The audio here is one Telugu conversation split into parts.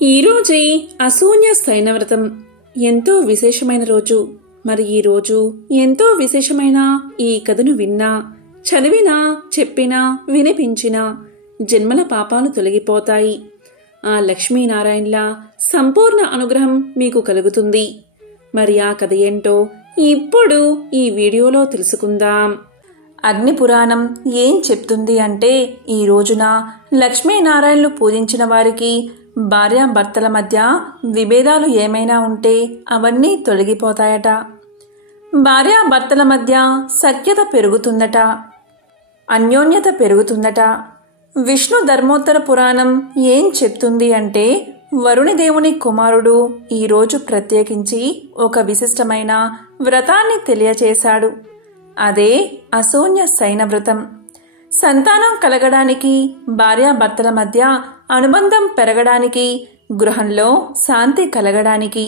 ఈరోజే అసూన్య శయనవ్రతం ఎంతో విశేషమైన రోజు. మరి ఈ రోజు ఎంతో విశేషమైన ఈ కథను విన్నా, చదివినా, చెప్పినా, వినిపించినా జన్మల పాపాలు తొలగిపోతాయి. ఆ లక్ష్మీనారాయణల సంపూర్ణ అనుగ్రహం మీకు కలుగుతుంది. మరి ఆ కథ ఏంటో ఇప్పుడు ఈ వీడియోలో తెలుసుకుందాం. అగ్నిపురాణం ఏం చెప్తుంది అంటే, ఈ రోజున లక్ష్మీనారాయణలు పూజించిన వారికి భార్యాభర్తల మధ్య విభేదాలు ఏమైనా ఉంటే అవన్నీ తొలగిపోతాయట. భార్యాభర్తల మధ్య సఖ్యత పెరుగుతుందట, అన్యోన్యత పెరుగుతుందట. విష్ణు ధర్మోత్తర పురాణం ఏం చెప్తుంది అంటే, వరుణి దేవుని కుమారుడు ఈరోజు ప్రత్యేకించి ఒక విశిష్టమైన వ్రతాన్ని తెలియచేశాడు. అదే అసూన్య శయనవ్రతం. సంతానం కలగడానికి, భార్యాభర్తల మధ్య అనుబంధం పెరగడానికి, గృహంలో శాంతి కలగడానికి,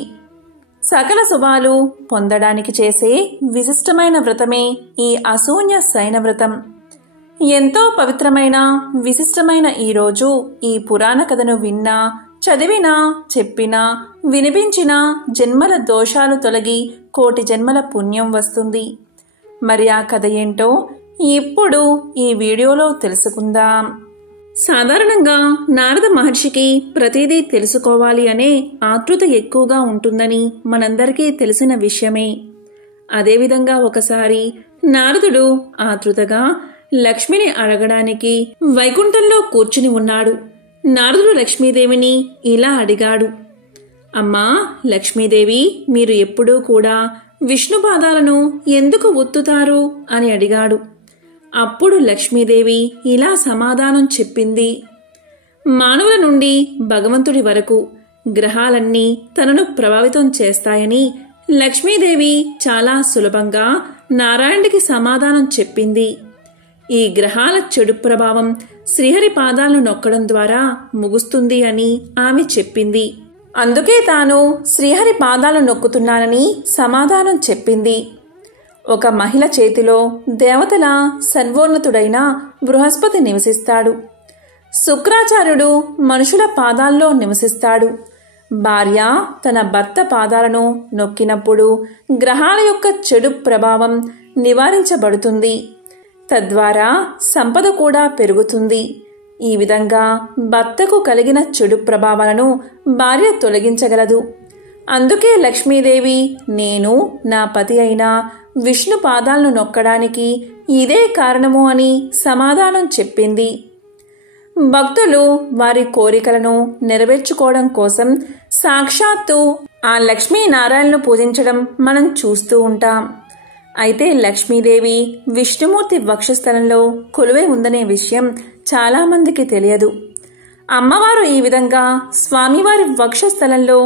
సకల శుభాలు పొందడానికి చేసే విశిష్టమైన వ్రతమే ఈ అసూన్య శయనవ్రతం. ఎంతో పవిత్రమైన విశిష్టమైన ఈరోజు ఈ పురాణ కథను విన్నా, చదివినా, చెప్పినా, వినిపించినా జన్మల దోషాలు తొలగి కోటి జన్మల పుణ్యం వస్తుంది. మరి ఆ కథ ఏంటో ఇప్పుడు ఈ వీడియోలో తెలుసుకుందాం. సాధారణంగా నారద మహర్షికి ప్రతిదీ తెలుసుకోవాలి అనే ఆతృత ఎక్కువగా ఉంటుందని మనందరికీ తెలిసిన విషయమే. అదేవిధంగా ఒకసారి నారదుడు ఆతృతగా లక్ష్మిని అడగడానికి వైకుంఠంలో కూర్చుని ఉన్నాడు. నారదుడు లక్ష్మీదేవిని ఇలా అడిగాడు, అమ్మా లక్ష్మీదేవి, మీరు ఎప్పుడూ కూడా విష్ణు పాదాలను ఎందుకు ఒత్తుతారు అని అడిగాడు. అప్పుడు లక్ష్మీదేవి ఇలా సమాధానం చెప్పింది, మానవుల నుండి భగవంతుడి వరకు గ్రహాలన్నీ తనను ప్రభావితం చేస్తాయని లక్ష్మీదేవి చాలా సులభంగా నారాయణుడికి సమాధానం చెప్పింది. ఈ గ్రహాల చెడు ప్రభావం శ్రీహరి పాదాలను నొక్కడం ద్వారా ముగుస్తుంది అని ఆమె చెప్పింది. అందుకే తాను శ్రీహరి పాదాలను నొక్కుతున్నానని సమాధానం చెప్పింది. ఒక మహిళ చేతిలో దేవతల సర్వోన్నతుడైన బృహస్పతి నివసిస్తాడు. శుక్రాచార్యుడు మనుషుల పాదాల్లో నివసిస్తాడు. భార్య తన భర్త పాదాలను నొక్కినప్పుడు గ్రహాల యొక్క చెడు ప్రభావం నివారించబడుతుంది. తద్వారా సంపద కూడా పెరుగుతుంది. ఈ విధంగా భర్తకు కలిగిన చెడు ప్రభావాలను భార్య తొలగించగలదు. అందుకే లక్ష్మీదేవి నేను నా పతి అయిన విష్ణు పాదాలను నొక్కడానికి ఇదే కారణము అని సమాధానం చెప్పింది. భక్తులు వారి కోరికలను నెరవేర్చుకోవడం కోసం సాక్షాత్తు ఆ లక్ష్మీనారాయణను పూజించడం మనం చూస్తూ ఉంటాం. అయితే లక్ష్మీదేవి విష్ణుమూర్తి వక్షస్థలంలో కొలువై ఉందనే విషయం చాలా మందికి తెలియదు. అమ్మవారు ఈ విధంగా స్వామివారి వక్షస్థలంలో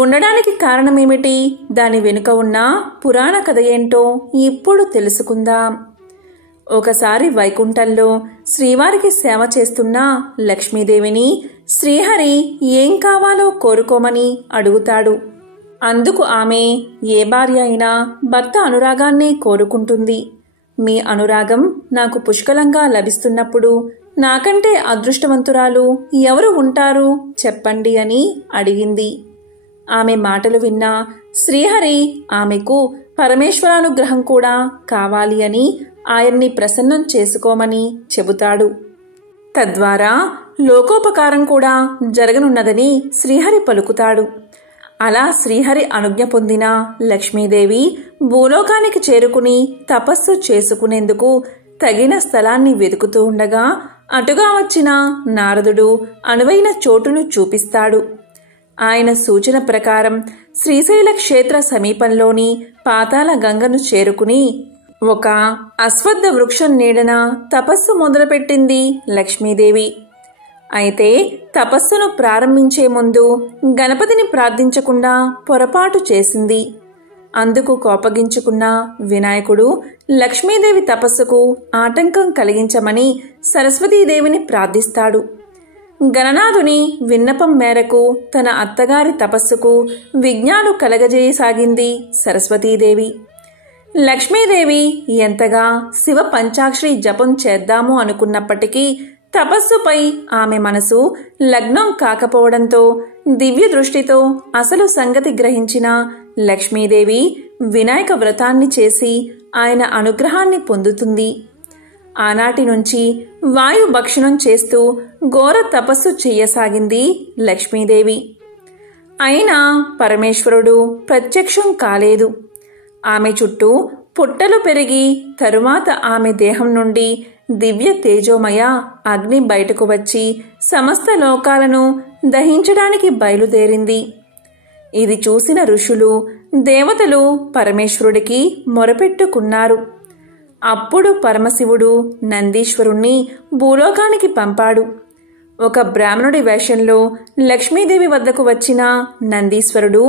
ఉండడానికి కారణమేమిటి, దాని వెనుక ఉన్న పురాణ కథ ఏంటో ఇప్పుడు తెలుసుకుందాం. ఒకసారి వైకుంఠంలో శ్రీవారికి సేవ చేస్తున్న లక్ష్మీదేవిని శ్రీహరి ఏం కావాలో కోరుకోమని అడుగుతాడు. అందుకు ఆమె ఏ భార్య అయినా భర్త అనురాగాన్ని కోరుకుంటుంది. మీ అనురాగం నాకు పుష్కలంగా లభిస్తున్నప్పుడు నాకంటే అదృష్టవంతురాలు ఎవరు ఉంటారు చెప్పండి అని అడిగింది. ఆమె మాటలు విన్న శ్రీహరి ఆమెకు పరమేశ్వరానుగ్రహం కూడా కావాలి అని ఆయన్ని ప్రసన్నం చేసుకోమని చెబుతాడు. తద్వారా లోకోపకారం కూడా జరగనున్నదని శ్రీహరి పలుకుతాడు. అలా శ్రీహరి అనుజ్ఞ పొందిన లక్ష్మీదేవి భూలోకానికి చేరుకుని తపస్సు చేసుకునేందుకు తగిన స్థలాన్ని వెతుకుతూ ఉండగా అటుగా వచ్చిన నారదుడు అనువైన చోటును చూపిస్తాడు. ఆయన సూచన ప్రకారం శ్రీశైల క్షేత్ర సమీపంలోని పాతాళ గంగను చేరుకుని ఒక అశ్వత్థ వృక్షం నీడన తపస్సు మొదలుపెట్టింది లక్ష్మీదేవి. అయితే తపస్సును ప్రారంభించే ముందు గణపతిని ప్రార్థించకుండా పొరపాటు చేసింది. అందుకు కోపగించుకున్న వినాయకుడు లక్ష్మీదేవి తపస్సుకు ఆటంకం కలిగించమని సరస్వతీదేవిని ప్రార్థిస్తాడు. గణనాథుని విన్నపం మేరకు తన అత్తగారి తపస్సుకు విఘ్నాలు కలగజేయసాగింది సరస్వతీదేవి. లక్ష్మీదేవి ఎంతగా శివ పంచాక్షరి జపం చేద్దాము అనుకున్నప్పటికీ తపస్సుపై ఆమె మనసు లగ్నం కాకపోవడంతో దివ్య దృష్టితో అసలు సంగతి గ్రహించిన లక్ష్మీదేవి వినాయక వ్రతాన్ని చేసి ఆయన అనుగ్రహాన్ని పొందుతుంది. ఆనాటి నుంచి వాయు భక్షణం చేస్తూ ఘోర తపస్సు చెయ్యసాగింది లక్ష్మీదేవి. అయినా పరమేశ్వరుడు ప్రత్యక్షం కాలేదు. ఆమె చుట్టూ పుట్టలు పెరిగి తరువాత ఆమె దేహం నుండి దివ్య తేజోమయ అగ్ని బయటకు వచ్చి సమస్త లోకాలను దహించడానికి బయలుదేరింది. ఇది చూసిన ఋషులు, దేవతలు పరమేశ్వరుడికి మొరపెట్టుకున్నారు. అప్పుడు పరమశివుడు నందీశ్వరుణ్ణి భూలోకానికి పంపాడు. ఒక బ్రాహ్మణుడి వేషంలో లక్ష్మీదేవి వద్దకు వచ్చిన నందీశ్వరుడు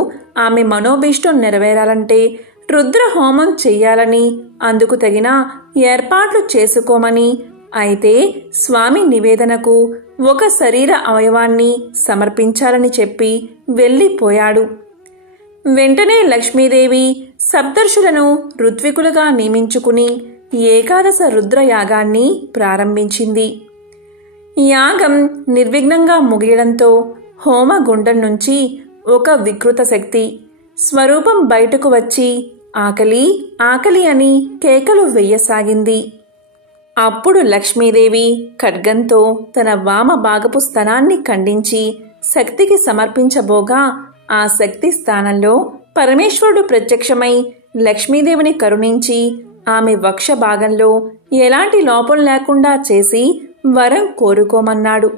ఆమె మనోభీష్టం నెరవేరాలంటే రుద్ర హోమం చెయ్యాలని, అందుకు తగిన ఏర్పాట్లు చేసుకోమని, అయితే స్వామి నివేదనకు ఒక శరీర అవయవాన్ని సమర్పించాలని చెప్పి వెళ్ళిపోయాడు. వెంటనే లక్ష్మీదేవి సప్తర్షులను ఋత్వికులుగా నియమించుకుని ఏకాదశ రుద్రయాగాన్ని ప్రారంభించింది. యాగం నిర్విఘ్నంగా ముగియడంతో హోమగుండం నుంచి ఒక వికృత శక్తి స్వరూపం బయటకు వచ్చి ఆకలి ఆకలి అని కేకలు వెయ్యసాగింది. అప్పుడు లక్ష్మీదేవి ఖడ్గంతో తన వామ భాగపు స్తనాన్ని ఖండించి శక్తికి సమర్పించబోగా ఆ శక్తి స్థానంలో పరమేశ్వరుడు ప్రత్యక్షమై లక్ష్మీదేవిని కరుణించి ఆమె వక్ష భాగంలో ఎలాంటి లోపం లేకుండా చేసి వరం కోరుకోమన్నాడు.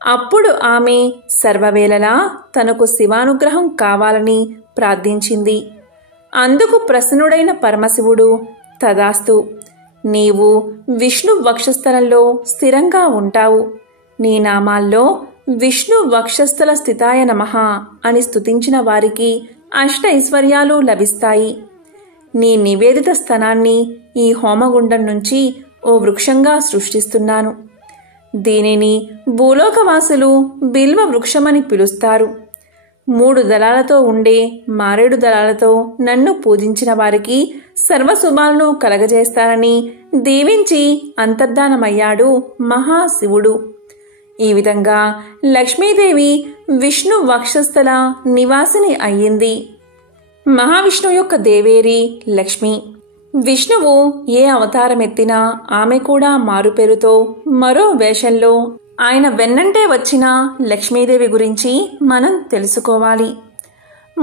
అప్పుడు ఆమె సర్వవేళలా తనకు శివానుగ్రహం కావాలని ప్రార్థించింది. అందుకు ప్రసన్నుడైన పరమశివుడు తదాస్తు, నీవు విష్ణు వక్షస్థలంలో స్థిరంగా ఉంటావు. నీ నామాల్లో విష్ణు వక్షస్థల స్థితాయ నమః అని స్తుతించిన వారికి అష్ట ఐశ్వర్యాలు లభిస్తాయి. నీ నివేదిత స్థానాన్ని ఈ హోమగుండం నుంచి ఓ వృక్షంగా సృష్టిస్తున్నాను. దీనిని భూలోకవాసులు బిల్వ వృక్షమని పిలుస్తారు. 3 దళాలతో ఉండే మారేడు దళాలతో నన్ను పూజించిన వారికి సర్వశుభాలను కలగజేస్తానని దీవించి అంతర్ధానమయ్యాడు మహాశివుడు. ఈ విధంగా లక్ష్మీదేవి విష్ణు వక్షస్థల నివాసిని అయ్యింది. మహావిష్ణువు యొక్క దేవేరి లక్ష్మి. విష్ణువు ఏ అవతారమెత్తినా ఆమె కూడా మారుపేరుతో మరో వేషంలో ఆయన వెన్నంటే వచ్చిన లక్ష్మీదేవి గురించి మనం తెలుసుకోవాలి.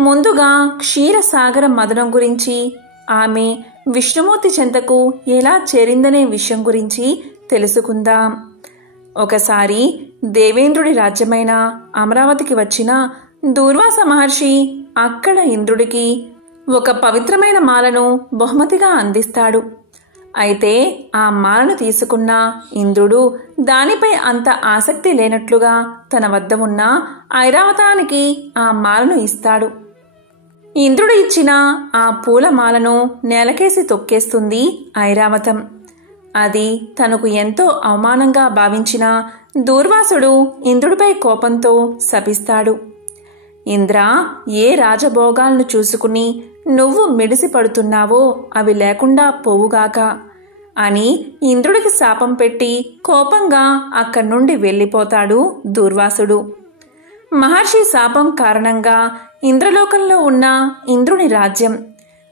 ముందుగా క్షీరసాగర మదనం గురించి, ఆమె విష్ణుమూర్తి చెంతకు ఎలా చేరిందనే విషయం గురించి తెలుసుకుందాం. ఒకసారి దేవేంద్రుడి రాజ్యమైన అమరావతికి వచ్చిన దూర్వాస మహర్షి అక్కడ ఇంద్రుడికి ఒక పవిత్రమైన మాలను బహుమతిగా అందిస్తాడు. అయితే ఆ మాలను తీసుకున్న ఇంద్రుడు దానిపై అంత ఆసక్తి లేనట్లుగా తన వద్ద ఉన్న ఐరావతానికి ఆ మాలను ఇస్తాడు. ఇంద్రుడు ఇచ్చిన ఆ పూలమాలను నేలకేసి తొక్కేస్తుంది ఐరావతం. అది తనకు ఎంతో అవమానంగా భావించిన దూర్వాసుడు ఇంద్రుడిపై కోపంతో శపిస్తాడు. ఇంద్ర, ఏ రాజభోగాలను చూసుకుని నువ్వు మిడిసి పడుతున్నావో అవి లేకుండా పోవుగాక అని ఇంద్రుడికి శాపం పెట్టి కోపంగా అక్కడి నుండి వెళ్ళిపోతాడు దూర్వాసుడు. మహర్షి శాపం కారణంగా ఇంద్రలోకంలో ఉన్న ఇంద్రుని రాజ్యం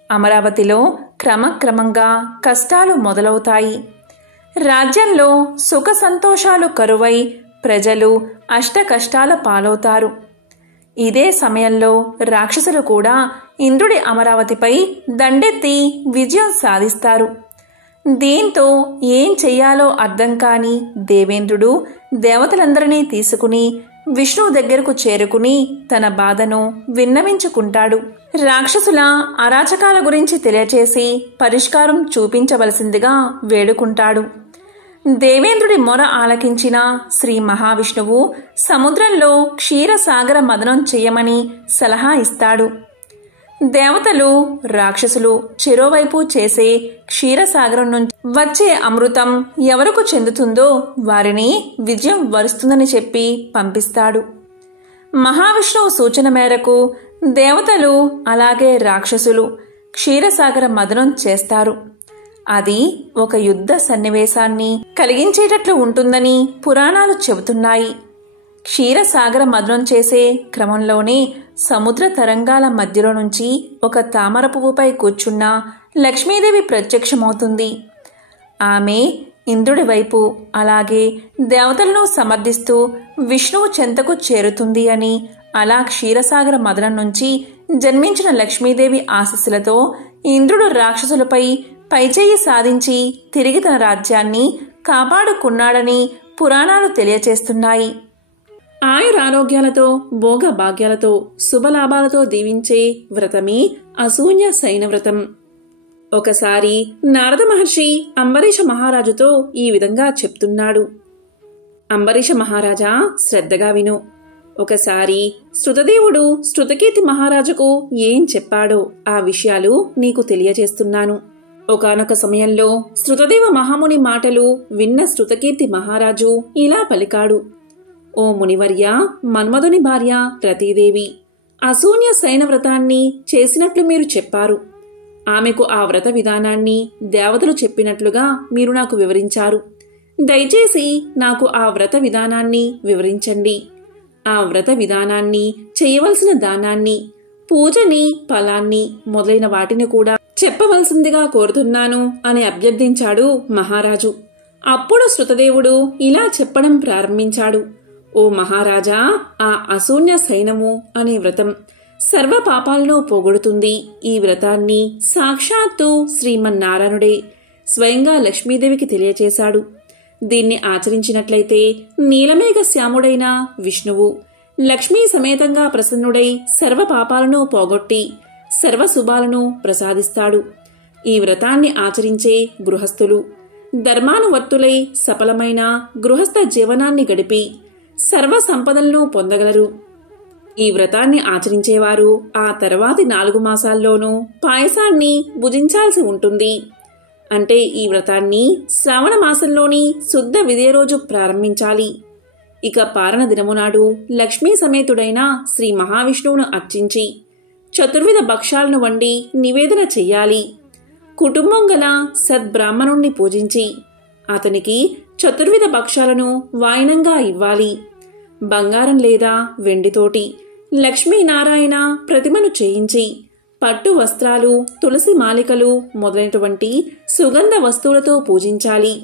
అమరావతిలో క్రమక్రమంగా కష్టాలు మొదలవుతాయి. రాజ్యంలో సుఖ సంతోషాలు కరువై ప్రజలు అష్ట కష్టాల పాలవుతారు. ఇదే సమయంలో రాక్షసులు కూడా ఇంద్రుడి అమరావతిపై దండెత్తి విజయం సాధిస్తారు. దీంతో ఏం చెయ్యాలో అర్థం కాని దేవేంద్రుడు దేవతలందరినీ తీసుకుని విష్ణువు దగ్గరకు చేరుకుని తన బాధను విన్నవించుకుంటాడు. రాక్షసుల అరాచకాల గురించి తెలియచేసి పరిష్కారం చూపించవలసిందిగా వేడుకుంటాడు. దేవేంద్రుడి మొర ఆలకించిన శ్రీ మహావిష్ణువు సముద్రంలో క్షీరసాగర మదనం చెయ్యమని సలహా ఇస్తాడు. దేవతలు రాక్షసులు చెరోవైపు చేసే క్షీరసాగరం నుంచి వచ్చే అమృతం ఎవరకు చెందుతుందో వారిని విజయం వరుస్తుందని చెప్పి పంపిస్తాడు. మహావిష్ణువు సూచన మేరకు దేవతలు అలాగే రాక్షసులు క్షీరసాగర మదనం చేస్తారు. అది ఒక యుద్ధ సన్నివేశాన్ని కలిగించేటట్లు ఉంటుందని పురాణాలు చెబుతున్నాయి. క్షీరసాగర మదనం చేసే క్రమంలోనే సముద్ర తరంగాల మధ్యలో నుంచి ఒక తామర పువ్వుపై కూర్చున్న లక్ష్మీదేవి ప్రత్యక్షమవుతుంది. ఆమె ఇంద్రుడి వైపు అలాగే దేవతలను సమర్థిస్తూ విష్ణువు చెంతకు చేరుతుంది అని, అలా క్షీరసాగర మదనం నుంచి జన్మించిన లక్ష్మీదేవి ఆశీస్సులతో ఇంద్రుడు రాక్షసులపై పైచేయి సాధించి తిరిగి తన రాజ్యాన్ని కాపాడుకున్నాడని పురాణాలు తెలియచేస్తున్నాయి. ఆయురారోగ్యాలతో భోగ భాగ్యాలతో శుభలాభాలతో దీవించే వ్రతమే అసూన్య శయన వ్రతం. ఒకసారి నారద మహర్షి అంబరీష మహారాజుతో ఈ విధంగా చెప్తున్నాడు. అంబరీష మహారాజా, శ్రద్ధగా విను. ఒకసారి శృతదేవుడు శృతకీర్తి మహారాజుకు ఏం చెప్పాడో ఆ విషయాలు నీకు తెలియజేస్తున్నాను. ఒకానొక సమయంలో శృతదేవ మహాముని మాటలు విన్న శృతకీర్తి మహారాజు ఇలా పలికాడు. ఓ మునివర్య, మన్మధుని భార్య రతీదేవి అసూన్య శయన వ్రతాన్ని చేసినట్లు మీరు చెప్పారు. ఆమెకు ఆ వ్రత విధానాన్ని దేవతలు చెప్పినట్లుగా మీరు నాకు వివరించారు. దయచేసి నాకు ఆ వ్రత విధానాన్ని వివరించండి. ఆ వ్రత విధానాన్ని, చేయవలసిన దానాన్ని, పూజని, ఫలాన్ని మొదలైన వాటిని కూడా చెప్పవలసిందిగా కోరుతున్నాను అని అభ్యర్థించాడు మహారాజు. అప్పుడు శృతదేవుడు ఇలా చెప్పడం ప్రారంభించాడు. ఓ మహారాజా, ఆ అసూన్య శయనము అనే వ్రతం సర్వ పాపాలను పోగొడుతుంది. ఈ వ్రతాన్ని సాక్షాత్తు శ్రీమన్నారాయణుడే స్వయంగా లక్ష్మీదేవికి తెలియచేశాడు. దీన్ని ఆచరించినట్లయితే నీలమేఘ శ్యాముడైన విష్ణువు లక్ష్మీ సమేతంగా ప్రసన్నుడై సర్వ పాపాలను పోగొట్టి సర్వశుభాలను ప్రసాదిస్తాడు. ఈ వ్రతాన్ని ఆచరించే గృహస్థులు ధర్మానువర్తులై సఫలమైన గృహస్థ జీవనాన్ని గడిపి సర్వ సంపదలను పొందగలరు. ఈ వ్రతాన్ని ఆచరించేవారు ఆ తర్వాతి 4 మాసాల్లోనూ పాయసాన్ని భుజించాల్సి ఉంటుంది. అంటే ఈ వ్రతాన్ని శ్రావణ మాసంలోని శుద్ధ విదియ రోజు ప్రారంభించాలి. ఇక పారణ దినమునాడు లక్ష్మీ సమేతుడైన శ్రీ మహావిష్ణువును అర్చించి చతుర్విధ భక్ష్యాలను వండి నివేదన చెయ్యాలి. కుటుంబం గల సద్బ్రాహ్మణుణ్ణి పూజించి అతనికి చతుర్విధ భక్ష్యాలను వాయనంగా ఇవ్వాలి. బంగారం లేదా వెండితోటి లక్ష్మీనారాయణ ప్రతిమను చేయించి పట్టు వస్త్రాలు, తులసి మాలికలు మొదలైనటువంటి సుగంధ వస్తువులతో పూజించాలి.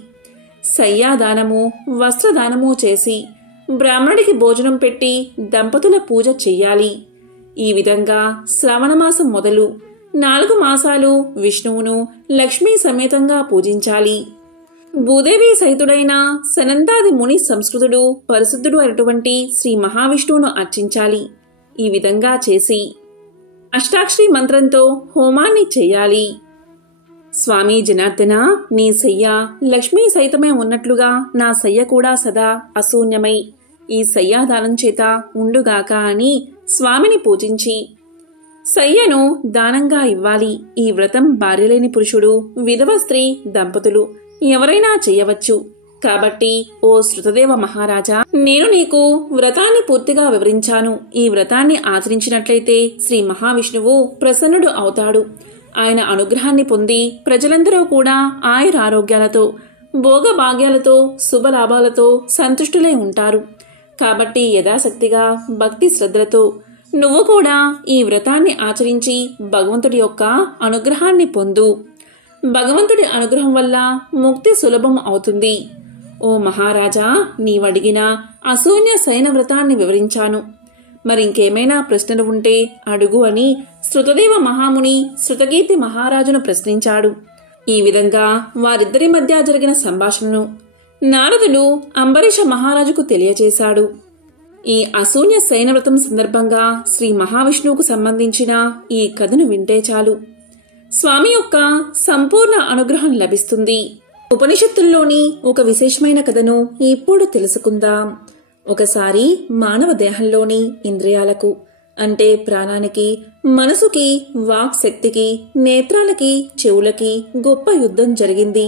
శయ్యాదానము, వస్త్రదానము చేసి బ్రాహ్మణుడికి భోజనం పెట్టి దంపతుల పూజ చెయ్యాలి. ఈ విధంగా శ్రావణమాసం మొదలు 4 మాసాలు విష్ణువును లక్ష్మీ సమేతంగా పూజించాలి. భూదేవి సహితుడైన సనందాది ముని సంస్కృతుడు పరిశుద్ధుడు అయినటువంటి శ్రీ మహావిష్ణువును అర్చించాలి. ఈ విధంగా చేసి అష్టాక్షరి మంత్రంతో హోమాన్ని చెయ్యాలి. స్వామి జనార్దన, నీ శయ్య లక్ష్మీ సహితమై ఉన్నట్లుగా నా శయ్య కూడా సదా అశూన్యమై ఈ శయ్యాదానం చేత ఉండుగాక అని స్వామిని పూజించి శయ్యను దానంగా ఇవ్వాలి. ఈ వ్రతం భార్యలేని పురుషుడు, విధవ స్త్రీ దంపతులు ఎవరైనా చెయ్యవచ్చు. కాబట్టి ఓ శృతదేవ మహారాజా, నేను నీకు వ్రతాన్ని పూర్తిగా వివరించాను. ఈ వ్రతాన్ని ఆచరించినట్లయితే శ్రీ మహావిష్ణువు ప్రసన్నుడు అవుతాడు. ఆయన అనుగ్రహాన్ని పొంది ప్రజలందరూ కూడా ఆయురారోగ్యాలతో భోగభాగ్యాలతో శుభలాభాలతో సంతుష్టులై ఉంటారు. కాబట్టి యథాశక్తిగా భక్తి శ్రద్ధలతో నువ్వు కూడా ఈ వ్రతాన్ని ఆచరించి భగవంతుడి యొక్క అనుగ్రహాన్ని పొందు. భగవంతుడి అనుగ్రహం వల్ల ముక్తి సులభం అవుతుంది. ఓ మహారాజా, నీవడిగిన అశూన్య శయన వ్రతాన్ని వివరించాను. మరింకేమైనా ప్రశ్నలు ఉంటే అడుగు అని శృతదేవ మహాముని శృతకీర్తి మహారాజును ప్రశ్నించాడు. ఈ విధంగా వారిద్దరి మధ్య జరిగిన సంభాషణను నారదుడు అంబరీష మహారాజుకు తెలియచేశాడు. ఈ అశూన్య శయన వ్రతం సందర్భంగా శ్రీ మహావిష్ణువుకు సంబంధించిన ఈ కథను వింటే చాలు స్వామి యొక్క సంపూర్ణ అనుగ్రహం లభిస్తుంది. ఉపనిషత్తుల్లోని ఒక విశేషమైన కథను ఇప్పుడు తెలుసుకుందాం. ఒకసారి మానవ దేహంలోని ఇంద్రియాలకు అంటే ప్రాణానికి, మనసుకి, వాక్ శక్తికి, నేత్రాలకి, చెవులకి గొప్ప యుద్ధం జరిగింది.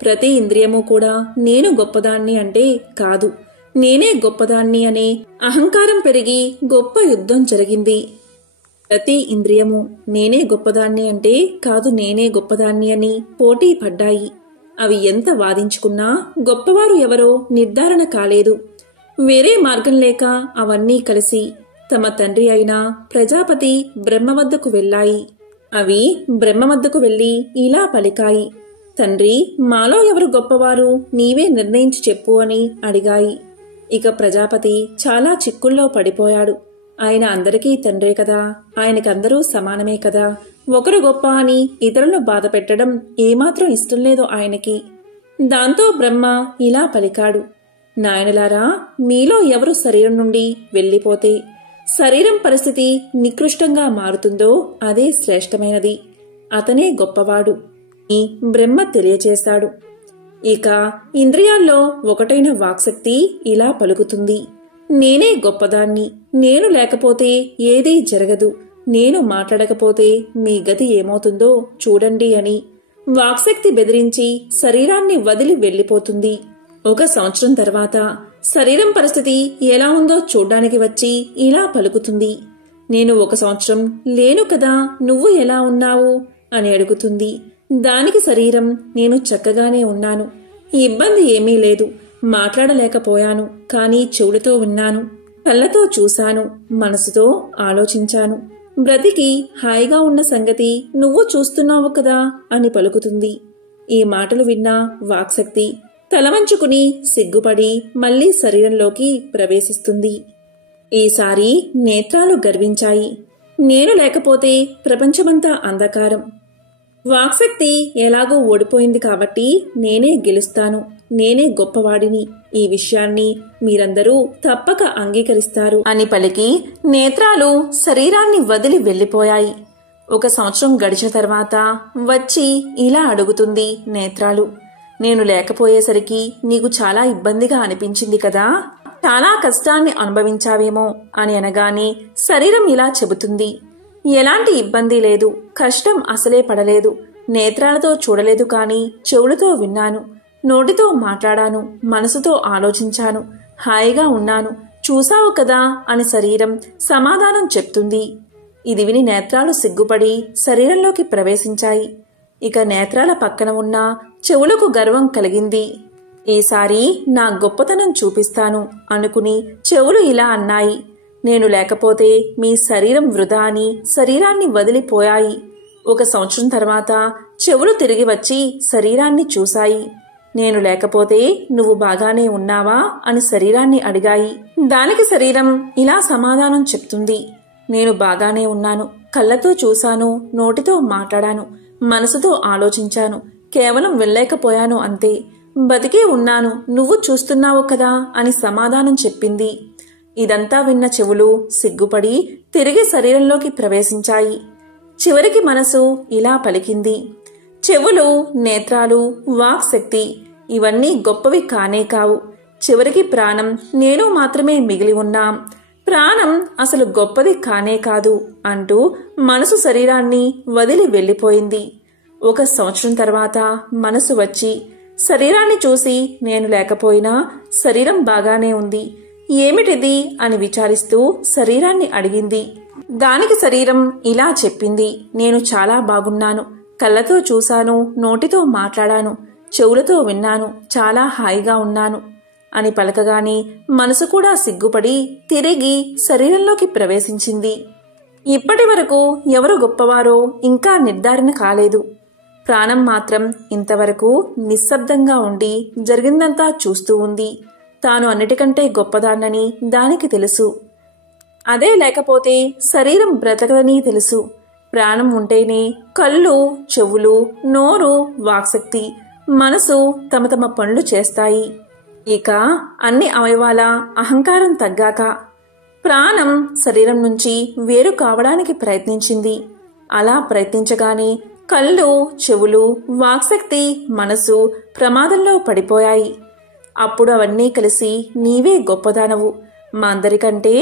ప్రతి ఇంద్రియము కూడా నేను గొప్పదాన్ని అంటే కాదు, నేనే గొప్పదాన్ని అనే అహంకారం పెరిగి గొప్ప యుద్ధం జరిగింది. ప్రతి ఇంద్రియము నేనే గొప్పదాన్ని అంటే కాదు నేనే గొప్పదాన్ని అని పోటీ పడ్డాయి. అవి ఎంత వాదించుకున్నా గొప్పవారు ఎవరో నిర్ధారణ కాలేదు. వేరే మార్గం లేక అవన్నీ కలిసి తమ తండ్రి అయిన ప్రజాపతి బ్రహ్మ వద్దకు వెళ్ళాయి. అవి బ్రహ్మ వద్దకు వెళ్లి ఇలా పలికాయి, తండ్రి, మాలో ఎవరు గొప్పవారు నీవే నిర్ణయించి చెప్పు అని అడిగాయి. ఇక ప్రజాపతి చాలా చిక్కుల్లో పడిపోయాడు. ఆయన అందరికీ తండ్రే కదా, ఆయనకందరూ సమానమే కదా, ఒకరు గొప్ప అని ఇతరులను బాధ పెట్టడం ఏమాత్రం ఇష్టం లేదు ఆయనకి. దాంతో బ్రహ్మ ఇలా పలికాడు, నాయనలారా, మీలో ఎవరు శరీరం నుండి వెళ్లిపోతే శరీరం పరిస్థితి నికృష్టంగా మారుతుందో అదే శ్రేష్టమైనది, అతనే గొప్పవాడు అని బ్రహ్మ తెలియచేశాడు. ఇక ఇంద్రియాల్లో ఒకటైన వాక్శక్తి ఇలా పలుకుతుంది, నేనే గొప్పదాన్ని, నేను లేకపోతే ఏదీ జరగదు, నేను మాట్లాడకపోతే మీ గతి ఏమవుతుందో చూడండి అని వాక్శక్తి బెదిరించి శరీరాన్ని వదిలి వెళ్లిపోతుంది. 1 సంవత్సరం తర్వాత శరీరం పరిస్థితి ఎలా ఉందో చూడ్డానికి వచ్చి ఇలా పలుకుతుంది, నేను 1 సంవత్సరం లేను కదా, నువ్వు ఎలా ఉన్నావు అని అడుగుతుంది. దానికి శరీరం, నేను చక్కగానే ఉన్నాను, ఇబ్బంది ఏమీ లేదు, మాట్లాడలేకపోయాను, కానీ చెవులతో విన్నాను, కళ్ళతో చూశాను, మనసుతో ఆలోచించాను, బ్రతికి హాయిగా ఉన్న సంగతి నువ్వు చూస్తున్నావు కదా అని పలుకుతుంది. ఈ మాటలు విన్న వాక్శక్తి తలవంచుకుని సిగ్గుపడి మళ్లీ శరీరంలోకి ప్రవేశిస్తుంది. ఈసారి నేత్రాలు గర్వించాయి. నేను లేకపోతే ప్రపంచమంతా అంధకారం. వాక్శక్తి ఎలాగో ఓడిపోయింది కాబట్టి నేనే గెలుస్తాను, నేనే గొప్పవాడిని, ఈ విషయాన్ని మీరందరూ తప్పక అంగీకరిస్తారు అని పలికి నేత్రాలు శరీరాన్ని వదిలి వెళ్లిపోయాయి. 1 సంవత్సరం గడిచిన తర్వాత వచ్చి ఇలా అడుగుతుంది నేత్రాలు, నేను లేకపోయేసరికి నీకు చాలా ఇబ్బందిగా అనిపించింది కదా, చాలా కష్టాన్ని అనుభవించావేమో అని అనగానే శరీరం ఇలా చెబుతుంది, ఎలాంటి ఇబ్బంది లేదు, కష్టం అసలే పడలేదు, నేత్రాలతో చూడలేదు కాని చెవులతో విన్నాను, నోటితో మాట్లాడాను, మనసుతో ఆలోచించాను, హాయిగా ఉన్నాను, చూశావు కదా అని శరీరం సమాధానం చెప్తుంది. ఇది విని నేత్రాలు సిగ్గుపడి శరీరంలోకి ప్రవేశించాయి. ఇక నేత్రాల పక్కన ఉన్న చెవులకు గర్వం కలిగింది. ఈసారి నా గొప్పతనం చూపిస్తాను అనుకుని చెవులు ఇలా అన్నాయి, నేను లేకపోతే మీ శరీరం వృధా అని శరీరాన్ని వదిలిపోయాయి. 1 సంవత్సరం తర్వాత చెవులు తిరిగి వచ్చి శరీరాన్ని చూశాయి. నేను లేకపోతే నువ్వు బాగానే ఉన్నావా అని శరీరాన్ని అడిగాయి. దానికి శరీరం ఇలా సమాధానం చెప్తుంది, నేను బాగానే ఉన్నాను, కళ్ళతో చూశాను, నోటితో మాట్లాడాను, మనసుతో ఆలోచించాను, కేవలం వెళ్ళలేకపోయాను అంతే, బతికే ఉన్నాను, నువ్వు చూస్తున్నావు కదా అని సమాధానం చెప్పింది. ఇదంతా విన్న చెవులు సిగ్గుపడి తిరిగి శరీరంలోకి ప్రవేశించాయి. చివరికి మనసు ఇలా పలికింది, చెవులు, నేత్రాలు, వాక్శక్తి ఇవన్నీ గొప్పవి కానే కావు, చివరికి ప్రాణం, నేను మాత్రమే మిగిలి ఉన్నాం, ప్రాణం అసలు గొప్పది కానే కాదు అంటూ మనసు శరీరాన్ని వదిలి వెళ్లిపోయింది. 1 సంవత్సరం తర్వాత మనసు వచ్చి శరీరాన్ని చూసి నేను లేకపోయినా శరీరం బాగానే ఉంది, ఏమిటిది అని విచారిస్తూ శరీరాన్ని అడిగింది. దానికి శరీరం ఇలా చెప్పింది, నేను చాలా బాగున్నాను, కళ్ళతో చూశాను, నోటితో మాట్లాడాను, చెవులతో విన్నాను, చాలా హాయిగా ఉన్నాను అని పలకగానే మనసు కూడా సిగ్గుపడి తిరిగి శరీరంలోకి ప్రవేశించింది. ఇప్పటి వరకు ఎవరు గొప్పవారో ఇంకా నిర్ధారణ కాలేదు. ప్రాణం మాత్రం ఇంతవరకు నిశ్శబ్దంగా ఉండి జరిగిందంతా చూస్తూ ఉంది. తాను అన్నిటికంటే గొప్పదాన్నని దానికి తెలుసు. అదే లేకపోతే శరీరం బ్రతకదని తెలుసు. ప్రాణం ఉంటేనే కళ్ళు, చెవులు, నోరు, వాక్శక్తి, మనసు తమ తమ పనులు చేస్తాయి. ఇక అన్ని అవయవాల అహంకారం తగ్గాక ప్రాణం శరీరం నుంచి వేరు కావడానికి ప్రయత్నించింది. అలా ప్రయత్నించగానే కళ్ళు, చెవులు, వాక్శక్తి, మనసు ప్రమాదంలో పడిపోయాయి. అప్పుడు అవన్నీ కలిసి నీవే గొప్పదానవు, మా అందరికంటే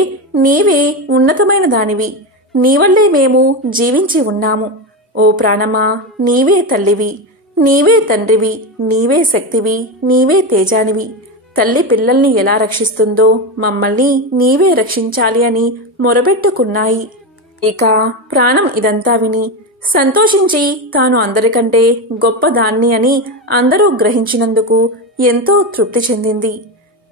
నీవే ఉన్నతమైన దానివి, నీవల్లే మేము జీవించి ఉన్నాము. ఓ ప్రాణమా, నీవే తల్లివి, నీవే తండ్రివి, నీవే శక్తివి, నీవే తేజానివి. తల్లి పిల్లల్ని ఎలా రక్షిస్తుందో మమ్మల్ని నీవే రక్షించాలి అని మొరబెట్టుకున్నాయి. ఇక ప్రాణం ఇదంతా విని సంతోషించి తాను అందరికంటే గొప్పదాన్ని అని అందరూ గ్రహించినందుకు ఎంతో తృప్తి చెందింది.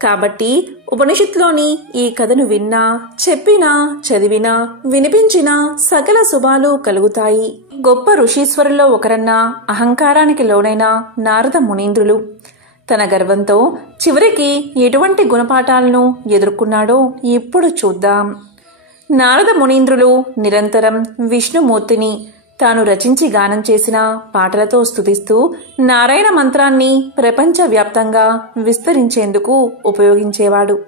కాబట్టి ఉపనిషత్తులోని ఈ కథను విన్నా, చెప్పినా, చదివినా, వినిపించినా సకల శుభాలు కలుగుతాయి. గొప్ప ఋషీశ్వరుల్లో ఒకరన్న అహంకారానికి లోనైన నారద మునీంద్రులు తన గర్వంతో చివరికి ఎటువంటి గుణపాఠాలను ఎదుర్కొన్నాడో ఇప్పుడు చూద్దాం. నారద మునీంద్రులు నిరంతరం విష్ణుమూర్తిని తాను రచించి గానం చేసిన పాటలతో స్తుతిస్తూ నారాయణ మంత్రాన్ని ప్రపంచవ్యాప్తంగా విస్తరించేందుకు ఉపయోగించేవాడు.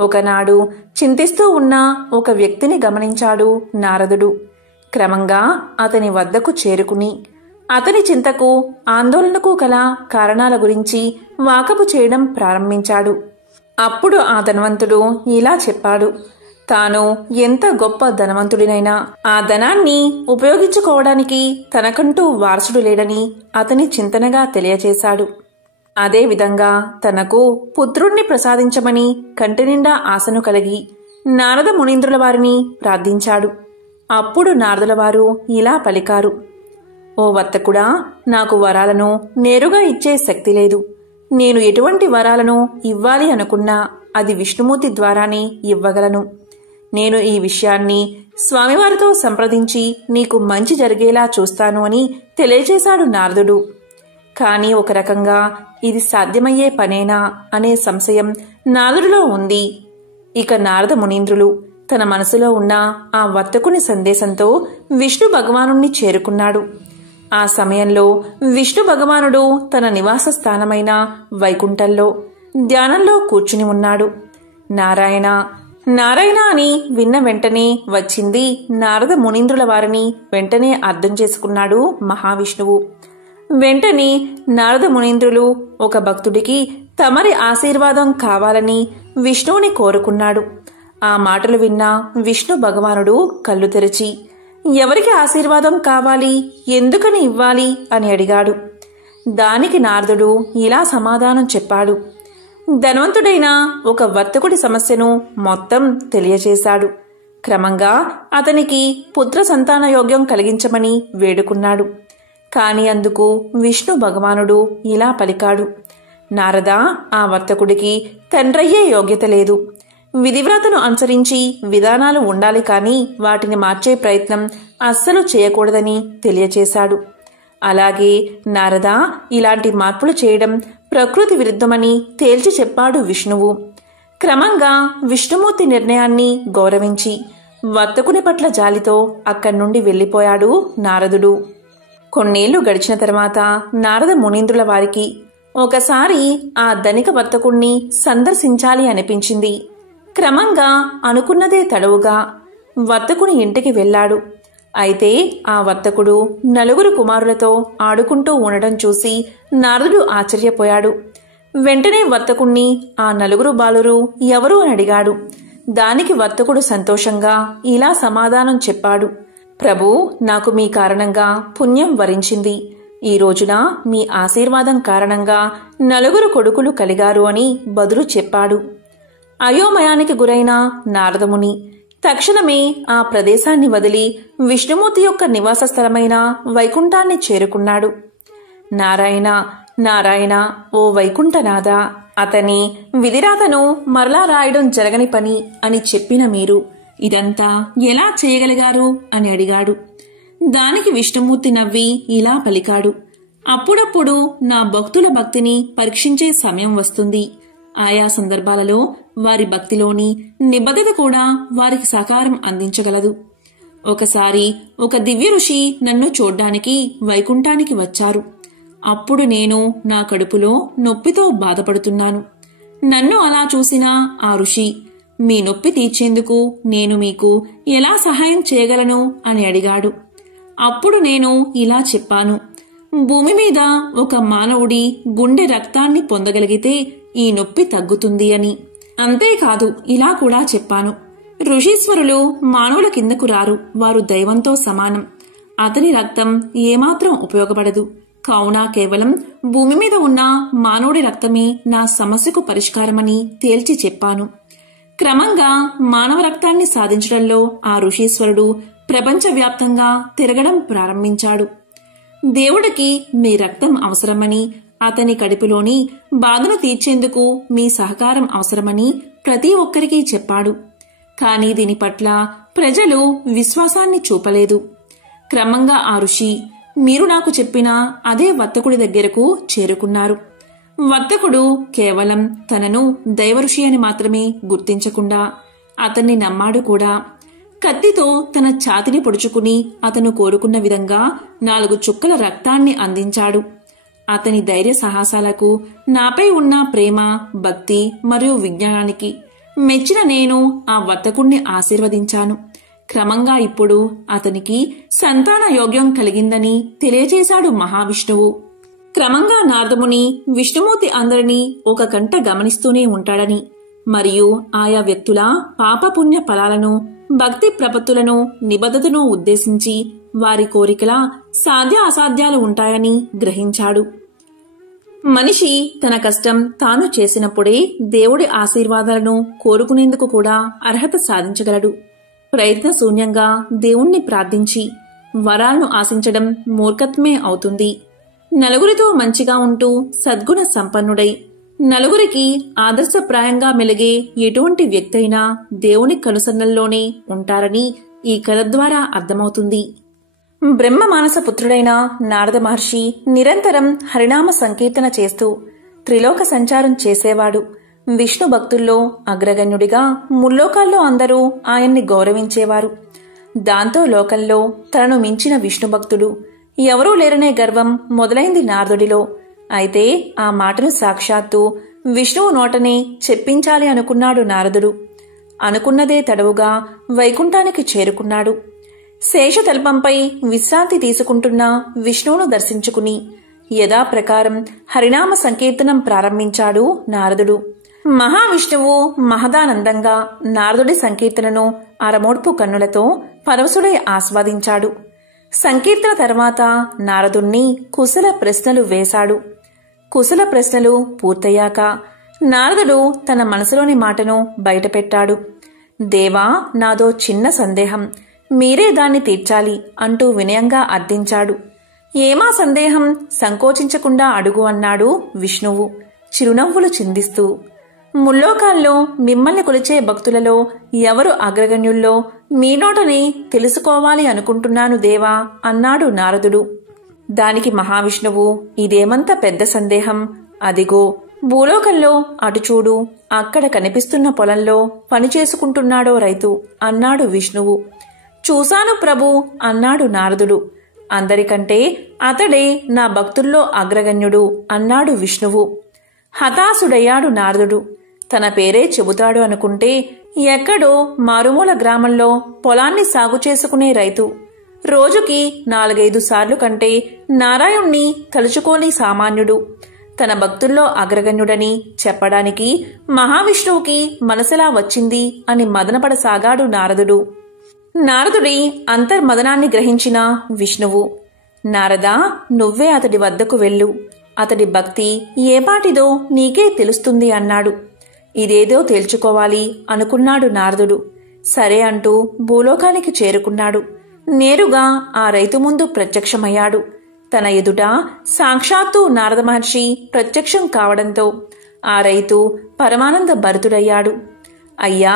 ఒకనాడు చింతిస్తూ ఉన్న ఒక వ్యక్తిని గమనించాడు నారదుడు. క్రమంగా అతని వద్దకు చేరుకుని అతని చింతకు, ఆందోళనకు గల కారణాల గురించి వాకబు చేయడం ప్రారంభించాడు. అప్పుడు ఆ ధనవంతుడు ఇలా చెప్పాడు. తాను ఎంత గొప్ప ధనవంతుడినైనా ఆ ధనాన్ని ఉపయోగించుకోవడానికి తనకంటూ వారసుడు లేడని అతని చింతనగా తెలియచేశాడు. అదేవిధంగా తనకు పుత్రుణ్ణి ప్రసాదించమని కంటినిండా ఆశను కలిగి నారద మునీంద్రుల వారిని ప్రార్థించాడు. అప్పుడు నారదుల వారు ఇలా పలికారు. ఓ వర్తకుడా, నాకు వరాలను నేరుగా ఇచ్చే శక్తి లేదు. నేను ఎటువంటి వరాలను ఇవ్వాలి అనుకున్నా అది విష్ణుమూర్తి ద్వారానే ఇవ్వగలను. నేను ఈ విషయాన్ని స్వామివారితో సంప్రదించి నీకు మంచి జరిగేలా చూస్తాను అని తెలియజేశాడు నారదుడు. కాని ఒక రకంగా ఇది సాధ్యమయ్యే పనేనా అనే సంశయం నారదుడిలో ఉంది. ఇక నారద మునీంద్రులు తన మనసులో ఉన్న ఆ వర్తకుని సందేశంతో విష్ణు భగవానుణ్ణి చేరుకున్నాడు. ఆ సమయంలో విష్ణు భగవానుడు తన నివాస స్థానమైన వైకుంఠంలో ధ్యానంలో కూర్చుని ఉన్నాడు. నారాయణ నారాయణ అని విన్న వెంటనే వచ్చింది నారద మునీంద్రుల వారిని వెంటనే అర్థం చేసుకున్నాడు మహావిష్ణువు. వెంటనే నారద మునీంద్రులు ఒక భక్తుడికి తమరి ఆశీర్వాదం కావాలని విష్ణువుని కోరుకున్నాడు. ఆ మాటలు విన్న విష్ణు భగవానుడు కళ్ళు తెరిచి ఎవరికి ఆశీర్వాదం కావాలి, ఎందుకని ఇవ్వాలి అని అడిగాడు. దానికి నారదుడు ఇలా సమాధానం చెప్పాడు. ధనవంతుడైన ఒక వర్తకుడి సమస్యను మొత్తం తెలియచేశాడు. క్రమంగా అతనికి పుత్ర సంతాన యోగ్యం కలిగించమని వేడుకున్నాడు. కాని అందుకు విష్ణు భగవానుడు ఇలా పలికాడు. నారద, ఆ వర్తకుడికి తండ్రయ్యే యోగ్యత లేదు. విధివ్రతను అనుసరించి విధానాలు ఉండాలి కాని వాటిని మార్చే ప్రయత్నం అస్సలు చేయకూడదని తెలియచేశాడు. అలాగే నారద, ఇలాంటి మార్పులు చేయడం ప్రకృతి విరుద్ధమని తేల్చి చెప్పాడు విష్ణువు. క్రమంగా విష్ణుమూర్తి నిర్ణయాన్ని గౌరవించి వర్తకుని పట్ల జాలితో అక్కడి నుండి వెళ్లిపోయాడు నారదుడు. కొన్నేళ్లు గడిచిన తర్వాత నారద మునీంద్రుల వారికి ఒకసారి ఆ ధనిక వర్తకుణ్ణి సందర్శించాలి అనిపించింది. క్రమంగా అనుకున్నదే తడవుగా వర్తకుని ఇంటికి వెళ్లాడు. అయితే ఆ వర్తకుడు నలుగురు కుమారులతో ఆడుకుంటూ ఉండడం చూసి నారదుడు ఆశ్చర్యపోయాడు. వెంటనే వర్తకుణ్ణి ఆ నలుగురు బాలురు ఎవరు అని అడిగాడు. దానికి వర్తకుడు సంతోషంగా ఇలా సమాధానం చెప్పాడు. ప్రభూ, నాకు మీ కారణంగా పుణ్యం వరించింది. ఈ రోజున మీ ఆశీర్వాదం కారణంగా నలుగురు కొడుకులు కలిగారు అని బదులు చెప్పాడు. అయోమయానికి గురైన నారదముని తక్షణమే ఆ ప్రదేశాన్ని వదిలి విష్ణుమూర్తి యొక్క నివాస స్థలమైన వైకుంఠాన్ని చేరుకున్నాడు. నారాయణ నారాయణ, ఓ వైకుంఠనాథ, అతని విధిరాతను మరలా రాయడం జరగని పని అని చెప్పిన మీరు ఇదంతా ఎలా చేయగలిగారు అని అడిగాడు. దానికి విష్ణుమూర్తి నవ్వి ఇలా పలికాడు. అప్పుడప్పుడు నా భక్తుల భక్తిని పరీక్షించే సమయం వస్తుంది. ఆయా సందర్భాలలో వారి భక్తిలోని నిబద్ధత కూడా వారికి సహకారం అందించగలదు. ఒకసారి ఒక దివ్య ఋషి నన్ను చూడ్డానికి వైకుంఠానికి వచ్చారు. అప్పుడు నేను నా కడుపులో నొప్పితో బాధపడుతున్నాను. నన్ను అలా చూసిన ఆ ఋషి, మీ నొప్పి తీర్చేందుకు నేను మీకు ఎలా సహాయం చేయగలను అని అడిగాడు. అప్పుడు నేను ఇలా చెప్పాను. భూమి మీద ఒక మానవుడి గుండె రక్తాన్ని పొందగలిగితే ఈ నొప్పి తగ్గుతుంది అని. అంతేకాదు, ఇలా కూడా చెప్పాను. ఋషీశ్వరులు మానవుల కిందకు రారు, వారు దైవంతో సమానం. అతని రక్తం ఏమాత్రం ఉపయోగపడదు. కావున కేవలం భూమి మీద ఉన్న మానవుడి రక్తమే నా సమస్యకు పరిష్కారమని తేల్చి చెప్పాను. క్రమంగా మానవ రక్తాన్ని సాధించడంలో ఆ ఋషీశ్వరుడు ప్రపంచవ్యాప్తంగా తిరగడం ప్రారంభించాడు. దేవుడికి మీ రక్తం అవసరమని, అతని కడుపులోని బాధను తీర్చేందుకు మీ సహకారం అవసరమని ప్రతి ఒక్కరికి చెప్పాడు. కానీ దీని పట్ల ప్రజలు విశ్వాసాన్ని చూపలేదు. క్రమంగా ఆ ఋషి మీరు నాకు చెప్పిన అదే వర్తకుడి దగ్గరకు చేరుకున్నారు. వర్తకుడు కేవలం తనను దైవఋషి అని మాత్రమే గుర్తించకుండా అతన్ని నమ్మాడు కూడా. కత్తితో తన ఛాతిని పొడుచుకుని అతను కోరుకున్న విధంగా 4 చుక్కల రక్తాన్ని అందించాడు. అతని ధైర్య సాహసాలకు, నాపై ఉన్న ప్రేమ, భక్తి మరియు విజ్ఞానానికి మెచ్చిన నేను ఆ వర్తకుణ్ణి ఆశీర్వదించాను. క్రమంగా ఇప్పుడు అతనికి సంతాన యోగ్యం కలిగిందని తెలియజేశాడు మహావిష్ణువు. క్రమంగా నారదముని విష్ణుమూర్తి అందరినీ ఒక కంట గమనిస్తూనే ఉంటాడని, మరియు ఆయా వ్యక్తుల పాపపుణ్య ఫలాలను, భక్తి ప్రపత్తులను, నిబద్ధతను ఉద్దేశించి వారి కోరికల సాధ్య అసాధ్యాలు ఉంటాయని గ్రహించాడు. మనిషి తన కష్టం తాను చేసినప్పుడే దేవుడి ఆశీర్వాదాలను కోరుకునేందుకు కూడా అర్హత సాధించగలడు. ప్రయత్న శూన్యంగా దేవుణ్ణి ప్రార్థించి వరాలను ఆశించడం మూర్ఖత్వమే అవుతుంది. నలుగురితో మంచిగా ఉంటూ సద్గుణ సంపన్నుడై నలుగురికి ఆదర్శప్రాయంగా మెలిగే ఎటువంటి వ్యక్తి అయినా దేవుని కనుసన్నల్లోనే ఉంటారని ఈ కథ ద్వారా అర్థమవుతుంది. బ్రహ్మ మానస పుత్రుడైన నారద మహర్షి నిరంతరం హరినామ సంకీర్తన చేస్తూ త్రిలోక సంచారం చేసేవాడు. విష్ణు భక్తుల్లో అగ్రగణ్యుడిగా ముల్లోకాల్లో అందరూ ఆయన్ని గౌరవించేవారు. దాంతో లోకంలో తనను మించిన విష్ణు భక్తుడు ఎవరూ లేరనే గర్వం మొదలైంది నారదుడిలో. అయితే ఆ మాటను సాక్షాత్తు విష్ణువు నోటనే చెప్పించాలి అనుకున్నాడు నారదుడు. అనుకున్నదే తడవుగా వైకుంఠానికి చేరుకున్నాడు. శేషతల్పంపై విశ్రాంతి తీసుకుంటున్న విష్ణువును దర్శించుకుని యథాప్రకారం హరినామ సంకీర్తనం ప్రారంభించాడు నారదుడు. మహావిష్ణువు మహదానందంగా నారదుడి సంకీర్తనను అరమోడ్పు కన్నులతో పరవశుడై ఆస్వాదించాడు. సంకీర్తన తర్వాత నారదుణ్ణి కుశల ప్రశ్నలు వేశాడు. కుశల ప్రశ్నలు పూర్తయ్యాక నారదుడు తన మనసులోని మాటను బయటపెట్టాడు. దేవా, నాదో చిన్న సందేహం, మీరే దాన్ని తీర్చాలి అంటూ వినయంగా అర్థించాడు. ఏమా సందేహం, సంకోచించకుండా అడుగు అన్నాడు విష్ణువు చిరునవ్వులు చిందిస్తూ. ముల్లోకాల్లో మిమ్మల్ని కొలిచే భక్తులలో ఎవరు అగ్రగణ్యుల్లో మీ నోటని తెలుసుకోవాలి అనుకుంటున్నాను దేవా అన్నాడు నారదుడు. దానికి మహావిష్ణువు, ఇదేమంత పెద్ద సందేహం, అదిగో భూలోకంలో అటు చూడు, అక్కడ కనిపిస్తున్న పొలంలో పనిచేసుకుంటున్నాడో రైతు అన్నాడు విష్ణువు. చూశాను ప్రభు అన్నాడు నారదుడు. అందరికంటే అతడే నా భక్తుల్లో అగ్రగణ్యుడు అన్నాడు విష్ణువు. హతాశుడయ్యాడు నారదుడు. తన పేరే చెబుతాడు అనుకుంటే ఎక్కడో మారుమూల గ్రామంలో పొలాన్ని సాగు చేసుకునే రైతు రోజుకి 4-5 సార్లు కంటే నారాయణ్ణి తలుచుకోని సామాన్యుడు తన భక్తుల్లో అగ్రగణ్యుడని చెప్పడానికి మహావిష్ణువుకి మనసెలా వచ్చింది అని మదనపడసాగాడు నారదుడు. నారదుడి అంతర్మదనాన్ని గ్రహించిన విష్ణువు, నారదా, నువ్వే అతడి వద్దకు వెళ్ళు, అతడి భక్తి ఏపాటిదో నీకే తెలుస్తుంది అన్నాడు. ఇదేదో తేల్చుకోవాలి అనుకున్నాడు నారదుడు. సరే అంటూ భూలోకానికి చేరుకున్నాడు. నేరుగా ఆ రైతు ముందు ప్రత్యక్షమయ్యాడు. తన ఎదుట సాక్షాత్తు నారద మహర్షి ప్రత్యక్షం కావడంతో ఆ రైతు పరమానంద భరితుడయ్యాడు. అయ్యా,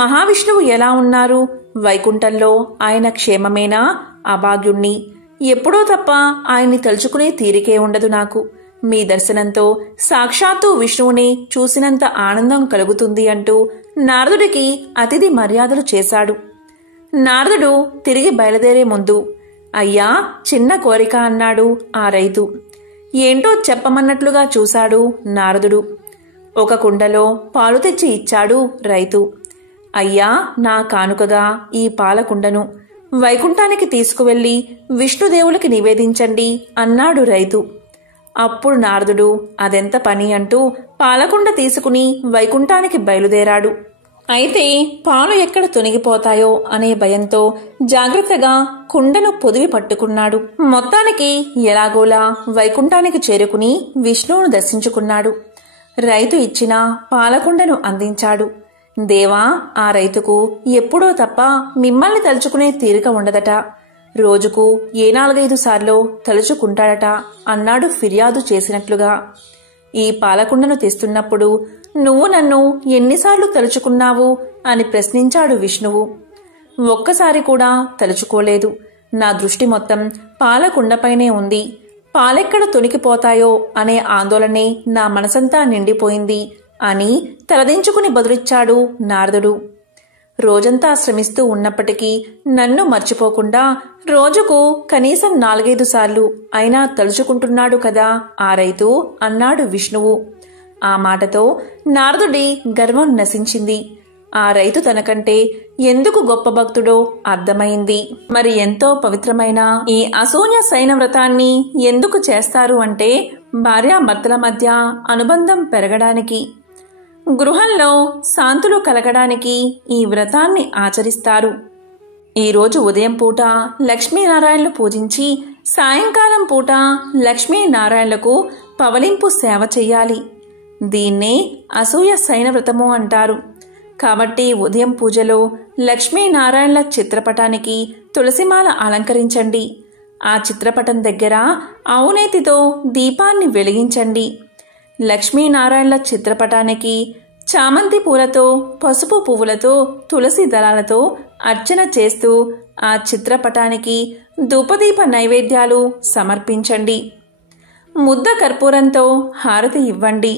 మహావిష్ణువు ఎలా ఉన్నారు? వైకుంఠంలో ఆయన క్షేమమేనా? అభాగ్యుణ్ణి, ఎప్పుడో తప్ప ఆయన్ని తలుచుకునే తీరికే ఉండదు నాకు. మీ దర్శనంతో సాక్షాత్తు విష్ణువుని చూసినంత ఆనందం కలుగుతుంది అంటూ నారదుడికి అతిథి మర్యాదలు చేశాడు. నారదుడు తిరిగి బయలుదేరే ముందు, అయ్యా, చిన్న కోరిక అన్నాడు ఆ రైతు. ఏంటో చెప్పమన్నట్లుగా చూశాడు నారదుడు. ఒక కుండలో పాలు తెచ్చి ఇచ్చాడు రైతు. అయ్యా, నా కానుకగా ఈ పాలకుండను వైకుంఠానికి తీసుకువెళ్లి విష్ణుదేవులకి నివేదించండి అన్నాడు రైతు. అప్పుడు నారదుడు అదెంత పని అంటూ పాలకుండ తీసుకుని వైకుంఠానికి బయలుదేరాడు. అయితే పాలు ఎక్కడ తొనిగిపోతాయో అనే భయంతో జాగ్రత్తగా కుండను పొదివి పట్టుకున్నాడు. మొత్తానికి ఎలాగోలా వైకుంఠానికి చేరుకుని విష్ణువును దర్శించుకున్నాడు. రైతు ఇచ్చిన పాలకుండను అందించాడు. దేవా, ఆ రైతుకు ఎప్పుడో తప్ప మిమ్మల్ని తలుచుకునే తీరిక ఉండదట. రోజుకు 4-5 సార్లు తలుచుకుంటాడట అన్నాడు ఫిర్యాదు చేసినట్లుగా. ఈ పాలకుండను తెస్తున్నప్పుడు నువ్వు నన్ను ఎన్నిసార్లు తలుచుకున్నావు అని ప్రశ్నించాడు విష్ణువు. ఒక్కసారి కూడా తలుచుకోలేదు. నా దృష్టి మొత్తం పాలకుండపైనే ఉంది. పాలెక్కడ తొణికిపోతాయో అనే ఆందోళనే నా మనసంతా నిండిపోయింది అని తలదించుకుని బదులిచ్చాడు నారదుడు. రోజంతా శ్రమిస్తూ ఉన్నప్పటికీ నన్ను మర్చిపోకుండా రోజుకు కనీసం 4-5 సార్లు అయినా తలుచుకుంటున్నాడు కదా ఆ రైతు అన్నాడు విష్ణువు. ఆ మాటతో నారదుడి గర్వం నశించింది. ఆ రైతు తనకంటే ఎందుకు గొప్ప భక్తుడో అర్థమైంది. మరి ఎంతో పవిత్రమైన ఈ అసూయ శయన వ్రతాన్ని ఎందుకు చేస్తారు అంటే భార్యాభర్తల మధ్య అనుబంధం పెరగడానికి, గృహంలో శాంతులు కలగడానికి ఈ వ్రతాన్ని ఆచరిస్తారు. ఈరోజు ఉదయం పూట లక్ష్మీనారాయణలు పూజించి సాయంకాలం పూట లక్ష్మీనారాయణలకు పవలింపు సేవ చెయ్యాలి. దీన్నే అసూయ శయన వ్రతము అంటారు. కాబట్టి ఉదయం పూజలో లక్ష్మీనారాయణల చిత్రపటానికి తులసిమాల అలంకరించండి. ఆ చిత్రపటం దగ్గర ఆవునేతితో దీపాన్ని వెలిగించండి. లక్ష్మీనారాయణల చిత్రపటానికి చామంతి పూలతో, పసుపు పువ్వులతో, తులసి దళాలతో అర్చన చేస్తూ ఆ చిత్రపటానికి ధూపదీప నైవేద్యాలు సమర్పించండి. ముద్ద కర్పూరంతో హారతి ఇవ్వండి.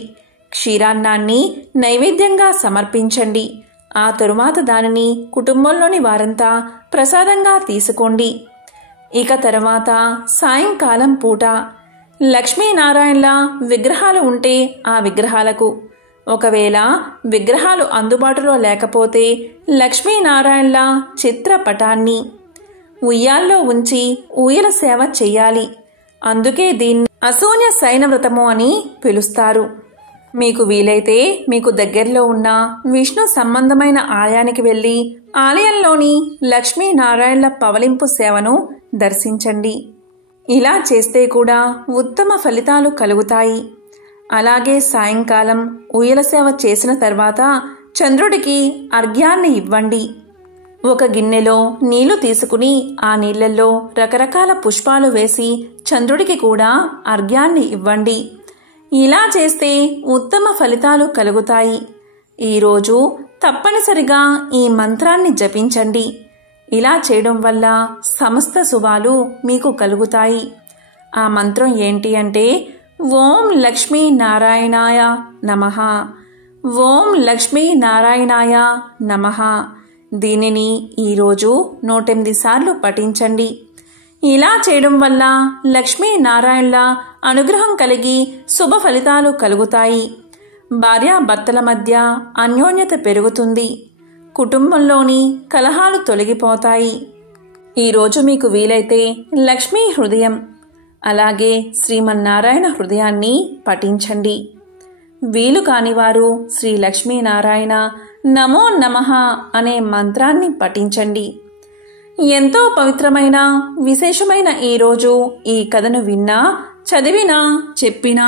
క్షీరాన్నాన్ని నైవేద్యంగా సమర్పించండి. ఆ తరువాత దానిని కుటుంబంలోని వారంతా ప్రసాదంగా తీసుకోండి. ఇక తర్వాత సాయంకాలం పూట లక్ష్మీనారాయణల విగ్రహాలు ఉంటే ఆ విగ్రహాలకు, ఒకవేళ విగ్రహాలు అందుబాటులో లేకపోతే లక్ష్మీనారాయణల చిత్రపటాన్ని ఉయ్యాల్లో ఉంచి ఊయల సేవ చెయ్యాలి. అందుకే దీన్ని అసూయ శయన వ్రతము అని పిలుస్తారు. మీకు వీలైతే మీకు దగ్గరలో ఉన్న విష్ణు సంబంధమైన ఆలయానికి వెళ్ళి ఆలయంలోని లక్ష్మీనారాయణల పవలింపు సేవను దర్శించండి. ఇలా చేస్తే కూడా ఉత్తమ ఫలితాలు కలుగుతాయి. అలాగే సాయంకాలం ఊయల సేవ చేసిన తర్వాత చంద్రుడికి అర్ఘ్యాన్ని ఇవ్వండి. ఒక గిన్నెలో నీళ్లు తీసుకుని ఆ నీళ్లలో రకరకాల పుష్పాలు వేసి చంద్రుడికి కూడా అర్ఘ్యాన్ని ఇవ్వండి. ఇలా చేస్తే ఉత్తమ ఫలితాలు కలుగుతాయి. ఈరోజు తప్పనిసరిగా ఈ మంత్రాన్ని జపించండి. ఇలా చేయడం వల్ల సమస్త శుభాలు మీకు కలుగుతాయి. ఆ మంత్రం ఏంటి అంటే ఓం లక్ష్మీ నారాయణాయ నమః, ఓం లక్ష్మీ నారాయణాయ నమః. దీనిని ఈరోజు 108 సార్లు పఠించండి. ఇలా చేయడం వల్ల లక్ష్మీనారాయణల అనుగ్రహం కలిగి శుభ ఫలితాలు కలుగుతాయి. భార్యాభర్తల మధ్య అన్యోన్యత పెరుగుతుంది. కుటుంబంలోని కలహాలు తొలగిపోతాయి. ఈరోజు మీకు వీలైతే లక్ష్మీ హృదయం అలాగే శ్రీమన్నారాయణ హృదయాన్ని పఠించండి. వీలు కానివారు శ్రీ లక్ష్మీనారాయణ నమో నమః అనే మంత్రాన్ని పఠించండి. ఎంతో పవిత్రమైన విశేషమైన ఈరోజు ఈ కథను విన్నా, చదివినా, చెప్పినా,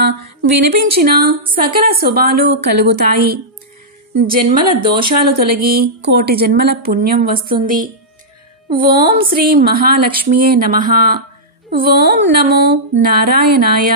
వినిపించినా సకల శుభాలు కలుగుతాయి. జన్మల దోషాలు తొలగి కోటి జన్మల పుణ్యం వస్తుంది. ఓం శ్రీ మహాలక్ష్మియే నమః. ఓం నమో నారాయణాయ.